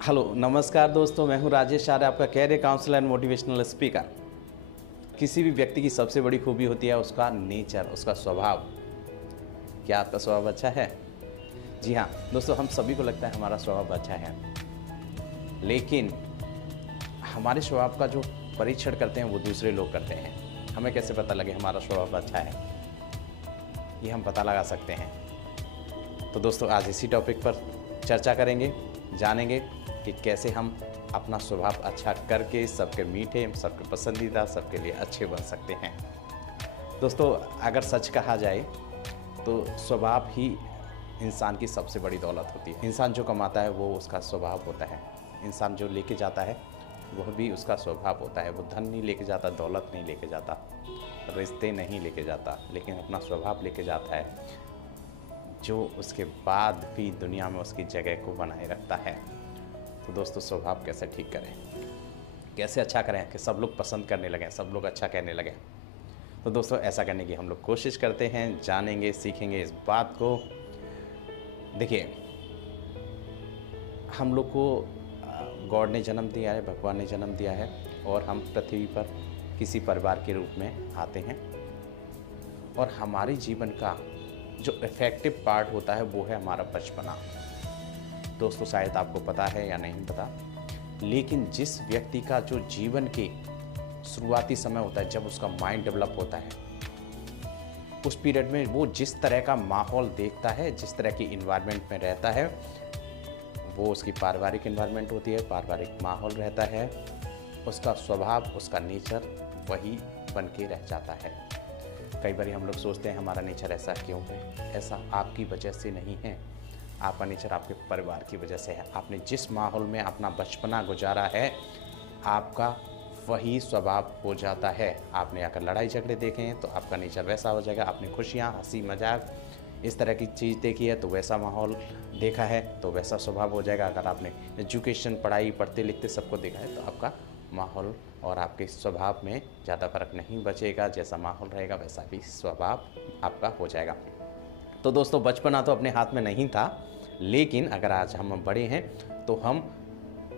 Hello नमस्कार दोस्तों, मैं हूं राजेश आर्य, आपका career counsellor and motivational speaker. किसी भी व्यक्ति की सबसे बड़ी खूबी होती है उसका नेचर, उसका स्वभाव। क्या आपका स्वभाव अच्छा है? जी हाँ दोस्तों, हम सभी को लगता है हमारा स्वभाव अच्छा है, लेकिन हमारे स्वभाव का जो परीक्षण करते हैं वो दूसरे लोग करते हैं। हमें कैसे पता लगे हमारा स्वभाव अच्छा है? ये हम पता लगा सकते हैं। तो दोस्तों, आज इसी टॉपिक पर चर्चा करेंगे, जानेंगे कि कैसे हम अपना स्वभाव अच्छा करके सबके मीठे, सबके पसंदीदा, सबके लिए अच्छे बन सकते हैं। दोस्तों, अगर सच कहा जाए तो स्वभाव ही इंसान की सबसे बड़ी दौलत होती है। इंसान जो कमाता है वो उसका स्वभाव होता है। इंसान जो लेके जाता है वह भी उसका स्वभाव होता है। वो धन नहीं लेके जाता, दौलत नहीं लेके जाता, रिश्ते नहीं लेके जाता, लेकिन अपना स्वभाव लेके जाता है, जो उसके बाद भी दुनिया में उसकी जगह को बनाए रखता है। तो दोस्तों, स्वभाव कैसे ठीक करें, कैसे अच्छा करें कि सब लोग पसंद करने लगें, सब लोग अच्छा कहने लगें? तो दोस्तों, ऐसा करने की हम लोग कोशिश करते हैं, जानेंगे, सीखेंगे इस बात को। देखिए, हम लोग को गॉड ने जन्म दिया है, भगवान ने जन्म दिया है, और हम पृथ्वी पर किसी परिवार के रूप में आते हैं। और हमारे जीवन का जो इफ़ेक्टिव पार्ट होता है वो है हमारा बचपना। दोस्तों, शायद आपको पता है या नहीं पता, लेकिन जिस व्यक्ति का जो जीवन के शुरुआती समय होता है, जब उसका माइंड डेवलप होता है, उस पीरियड में वो जिस तरह का माहौल देखता है, जिस तरह की इन्वायरमेंट में रहता है, वो उसकी पारिवारिक इन्वायरमेंट होती है, पारिवारिक माहौल रहता है, उसका स्वभाव, उसका नेचर वही बन के रह जाता है। कई बार हम लोग सोचते हैं हमारा नेचर ऐसा क्यों है? ऐसा आपकी वजह से नहीं है, आपका नेचर आपके परिवार की वजह से है। आपने जिस माहौल में अपना बचपना गुजारा है, आपका वही स्वभाव हो जाता है। आपने अगर लड़ाई झगड़े देखे हैं तो आपका नेचर वैसा हो जाएगा। आपने खुशियाँ, हंसी मजाक, इस तरह की चीज़ देखी है तो वैसा माहौल देखा है तो वैसा स्वभाव हो जाएगा। अगर आपने एजुकेशन, पढ़ाई, पढ़ते लिखते सबको देखा है तो आपका माहौल और आपके स्वभाव में ज़्यादा फर्क नहीं बचेगा। जैसा माहौल रहेगा वैसा भी स्वभाव आपका हो जाएगा। तो दोस्तों, बचपना तो अपने हाथ में नहीं था, लेकिन अगर आज हम बड़े हैं तो हम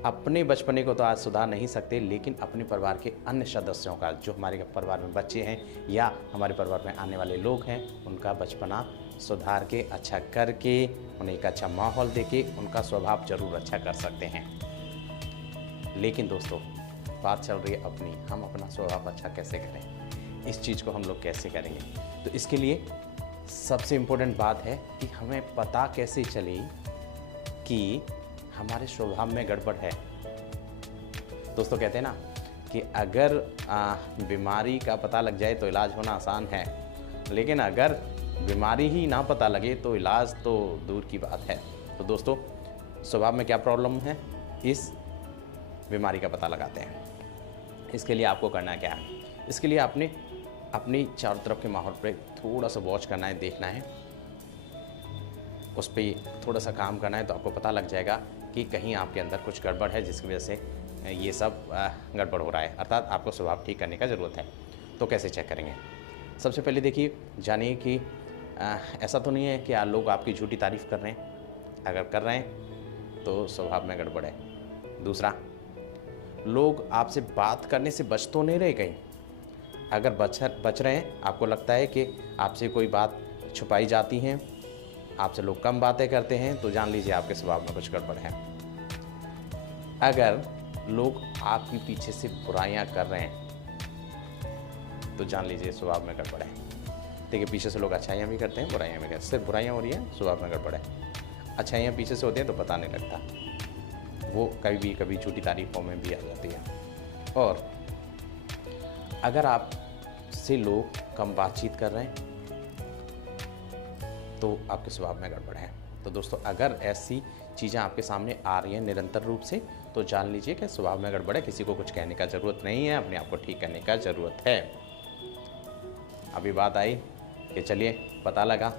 अपने बचपने को तो आज सुधार नहीं सकते, लेकिन अपने परिवार के अन्य सदस्यों का, जो हमारे परिवार में बच्चे हैं या हमारे परिवार में आने वाले लोग हैं, उनका बचपना सुधार के, अच्छा करके, उन्हें एक अच्छा माहौल देके उनका स्वभाव जरूर अच्छा कर सकते हैं। लेकिन दोस्तों, बात चल रही है अपनी, हम अपना स्वभाव अच्छा कैसे करें, इस चीज़ को हम लोग कैसे करेंगे? तो इसके लिए सबसे इम्पोर्टेंट बात है कि हमें पता कैसे चले कि हमारे स्वभाव में गड़बड़ है। दोस्तों, कहते हैं ना कि अगर बीमारी का पता लग जाए तो इलाज होना आसान है, लेकिन अगर बीमारी ही ना पता लगे तो इलाज तो दूर की बात है। तो दोस्तों, स्वभाव में क्या प्रॉब्लम है, इस बीमारी का पता लगाते हैं। इसके लिए आपको करना क्या है? इसके लिए आपने अपनी चारों तरफ के माहौल पर थोड़ा सा वॉच करना है, देखना है, उस पर थोड़ा सा काम करना है, तो आपको पता लग जाएगा कि कहीं आपके अंदर कुछ गड़बड़ है जिसकी वजह से ये सब गड़बड़ हो रहा है, अर्थात आपको स्वभाव ठीक करने का ज़रूरत है। तो कैसे चेक करेंगे? सबसे पहले देखिए, जानिए कि ऐसा तो नहीं है कि लोग आपकी झूठी तारीफ़ कर रहे हैं। अगर कर रहे हैं तो स्वभाव में गड़बड़ है। दूसरा, लोग आपसे बात करने से बच तो नहीं रहे कहीं? अगर बच रहे हैं, आपको लगता है कि आपसे कोई बात छुपाई जाती है, आपसे लोग कम बातें करते हैं, तो जान लीजिए आपके स्वभाव में कुछ गड़बड़ है। अगर लोग आपके पीछे से बुराइयां कर रहे हैं तो जान लीजिए स्वभाव में गड़बड़ है। देखिए, पीछे से लोग अच्छाइयाँ भी करते हैं, बुराइयाँ भी करते हैं, सिर्फ बुराइयाँ हो रही हैं, स्वभाव में गड़बड़ है। अच्छाइयाँ पीछे से होती हैं तो पता नहीं लगता, वो कभी झूठी तारीफों में भी आ जाती है। और अगर आपसे लोग कम बातचीत कर रहे हैं तो आपके स्वभाव में गड़बड़ है। तो दोस्तों, अगर ऐसी चीज़ें आपके सामने आ रही हैं निरंतर रूप से, तो जान लीजिए कि स्वभाव में गड़बड़ है। किसी को कुछ कहने का ज़रूरत नहीं है, अपने आप को ठीक करने का ज़रूरत है। अभी बात आई कि चलिए पता लगा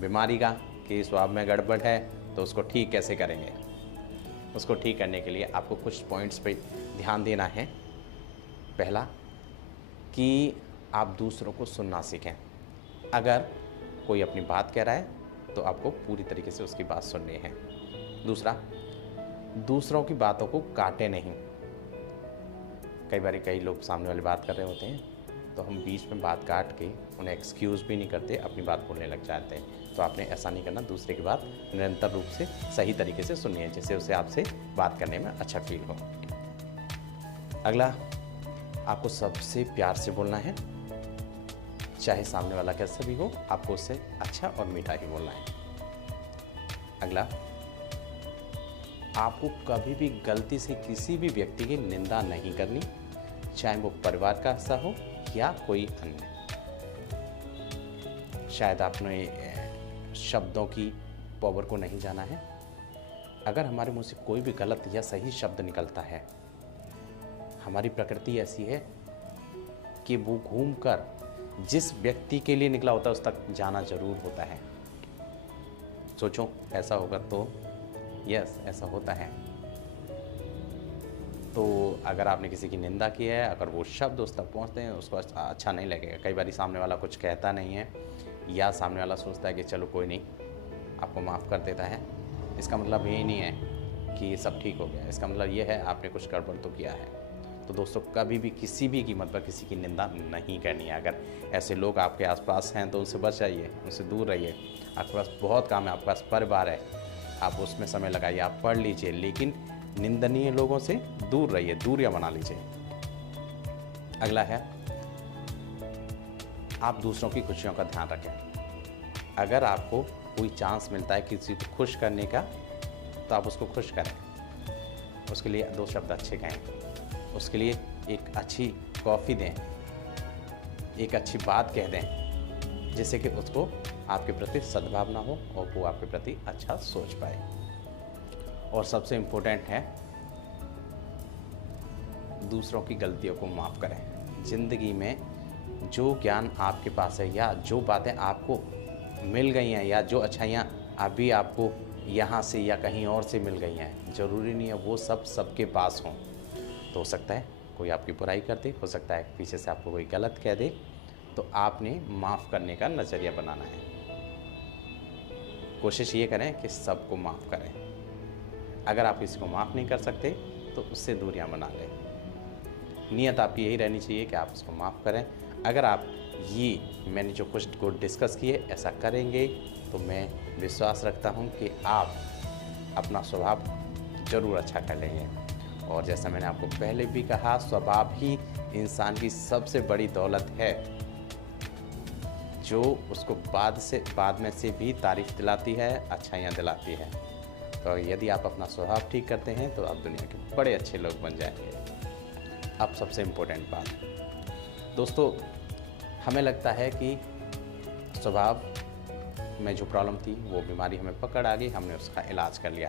बीमारी का कि स्वभाव में गड़बड़ है, तो उसको ठीक कैसे करेंगे? उसको ठीक करने के लिए आपको कुछ पॉइंट्स पे ध्यान देना है। पहला, कि आप दूसरों को सुनना सीखें। अगर कोई अपनी बात कह रहा है तो आपको पूरी तरीके से उसकी बात सुननी है। दूसरा, दूसरों की बातों को काटे नहीं। कई बार कई लोग सामने वाली बात कर रहे होते हैं तो हम बीच में बात काट के उन्हें एक्सक्यूज़ भी नहीं करते, अपनी बात बोलने लग जाते हैं। तो आपने ऐसा नहीं करना, दूसरे की बात निरंतर रूप से सही तरीके से सुनिए, जिससे उसे आपसे बात करने में अच्छा फील हो। अगला, आपको सबसे प्यार से बोलना है, चाहे सामने वाला कैसा भी हो, आपको उससे अच्छा और मीठा ही बोलना है। अगला, आपको कभी भी गलती से किसी भी व्यक्ति की निंदा नहीं करनी, चाहे वो परिवार का हिस्सा हो या कोई अन्य। शायद आपने शब्दों की पावर को नहीं जाना है। अगर हमारे मुंह से कोई भी गलत या सही शब्द निकलता है, हमारी प्रकृति ऐसी है कि वो घूमकर जिस व्यक्ति के लिए निकला होता है उस तक जाना जरूर होता है। सोचो ऐसा होगा तो, यस ऐसा होता है। तो अगर आपने किसी की निंदा की है, अगर वो शब्द उस तक पहुंचते हैं, उसको अच्छा नहीं लगेगा। कई बार सामने वाला कुछ कहता नहीं है या सामने वाला सोचता है कि चलो कोई नहीं, आपको माफ़ कर देता है। इसका मतलब ये नहीं है कि ये सब ठीक हो गया, इसका मतलब ये है आपने कुछ गड़बड़ तो किया है। तो दोस्तों, कभी भी किसी भी कीमत पर किसी की निंदा नहीं करनी है। अगर ऐसे लोग आपके आसपास हैं तो उनसे बच जाइए, उनसे दूर रहिए। आपके पास बहुत काम है, आपके पास परिवार है, आप उसमें समय लगाइए, आप पढ़ लीजिए, लेकिन निंदनीय लोगों से दूर रहिए, दूरियां बना लीजिए। अगला है, आप दूसरों की खुशियों का ध्यान रखें। अगर आपको कोई चांस मिलता है किसी को खुश करने का, तो आप उसको खुश करें। उसके लिए 2 शब्द अच्छे कहें, उसके लिए एक अच्छी कॉफ़ी दें, एक अच्छी बात कह दें, जिससे कि उसको आपके प्रति सद्भावना हो और वो आपके प्रति अच्छा सोच पाए। और सबसे इम्पोर्टेंट है, दूसरों की गलतियों को माफ़ करें। ज़िंदगी में जो ज्ञान आपके पास है या जो बातें आपको मिल गई हैं या जो अच्छाइयाँ अभी आपको यहाँ से या कहीं और से मिल गई हैं, ज़रूरी नहीं है वो सब सबके पास हों। तो हो सकता है कोई आपकी बुराई कर दे, हो सकता है पीछे से आपको कोई गलत कह दे, तो आपने माफ़ करने का नज़रिया बनाना है। कोशिश ये करें कि सबको माफ़ करें। अगर आप किसी को माफ़ नहीं कर सकते तो उससे दूरियां बना लें। नीयत आपकी यही रहनी चाहिए कि आप उसको माफ़ करें। अगर आप ये मैंने जो कुछ को डिस्कस किए ऐसा करेंगे तो मैं विश्वास रखता हूँ कि आप अपना स्वभाव ज़रूर अच्छा कर लेंगे। और जैसा मैंने आपको पहले भी कहा, स्वभाव ही इंसान की सबसे बड़ी दौलत है, जो उसको बाद में से भी तारीफ़ दिलाती है, अच्छाइयाँ दिलाती है। तो यदि आप अपना स्वभाव ठीक करते हैं तो आप दुनिया के बड़े अच्छे लोग बन जाएंगे। अब सबसे इम्पोर्टेंट बात दोस्तों, हमें लगता है कि स्वभाव में जो प्रॉब्लम थी वो बीमारी हमें पकड़ आ गई, हमने उसका इलाज कर लिया।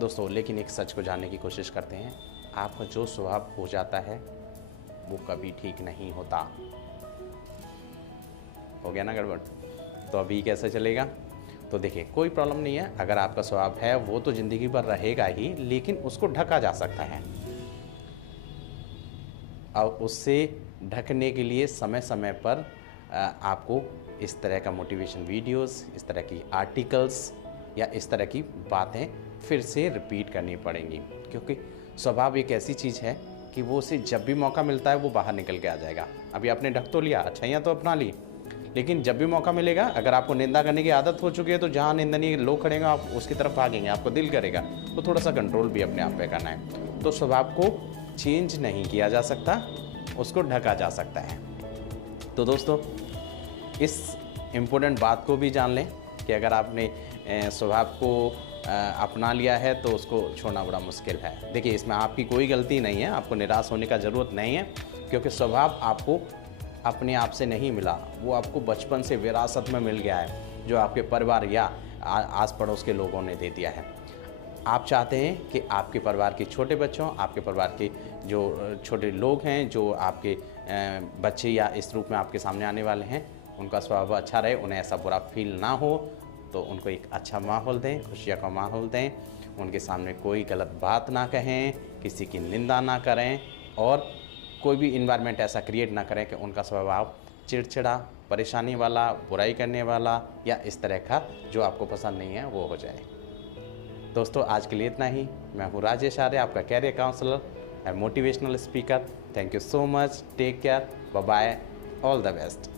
दोस्तों, लेकिन एक सच को जानने की कोशिश करते हैं, आपका जो स्वभाव हो जाता है वो कभी ठीक नहीं होता। हो गया ना गड़बड़? तो अभी कैसे चलेगा? तो देखिए, कोई प्रॉब्लम नहीं है। अगर आपका स्वभाव है वो तो ज़िंदगी भर रहेगा ही, लेकिन उसको ढका जा सकता है। और उससे ढकने के लिए समय समय पर आपको इस तरह का मोटिवेशन वीडियोस, इस तरह की आर्टिकल्स या इस तरह की बातें फिर से रिपीट करनी पड़ेंगी, क्योंकि स्वभाव एक ऐसी चीज़ है कि वो उसे जब भी मौका मिलता है वो बाहर निकल के आ जाएगा। अभी आपने ढक तो लिया, अच्छाइयाँ तो अपना ली, लेकिन जब भी मौका मिलेगा, अगर आपको निंदा करने की आदत हो चुकी है तो जहाँ निंदनीय लोग खड़ेंगे आप उसकी तरफ भागेंगे, आपको दिल करेगा। तो थोड़ा सा कंट्रोल भी अपने आप पे करना है। तो स्वभाव को चेंज नहीं किया जा सकता, उसको ढका जा सकता है। तो दोस्तों, इस इम्पोर्टेंट बात को भी जान लें कि अगर आपने स्वभाव को अपना लिया है तो उसको छोड़ना बड़ा मुश्किल है। देखिए, इसमें आपकी कोई गलती नहीं है, आपको निराश होने का ज़रूरत नहीं है, क्योंकि स्वभाव आपको अपने आप से नहीं मिला, वो आपको बचपन से विरासत में मिल गया है, जो आपके परिवार या आस पड़ोस के लोगों ने दे दिया है। आप चाहते हैं कि आपके परिवार के छोटे बच्चों, आपके परिवार के जो छोटे लोग हैं, जो आपके बच्चे या इस रूप में आपके सामने आने वाले हैं, उनका स्वभाव अच्छा रहे, उन्हें ऐसा बुरा फील ना हो, तो उनको एक अच्छा माहौल दें, खुशियाँ का माहौल दें, उनके सामने कोई गलत बात ना कहें, किसी की निंदा ना करें और कोई भी इन्वायरमेंट ऐसा क्रिएट ना करें कि उनका स्वभाव चिड़चिड़ा, परेशानी वाला, बुराई करने वाला या इस तरह का जो आपको पसंद नहीं है वो हो जाए। दोस्तों आज के लिए इतना ही। मैं हूँ राजेश आर्य, आपका career counsellor and motivational speaker. Thank you so much, take care, bye bye, all the best.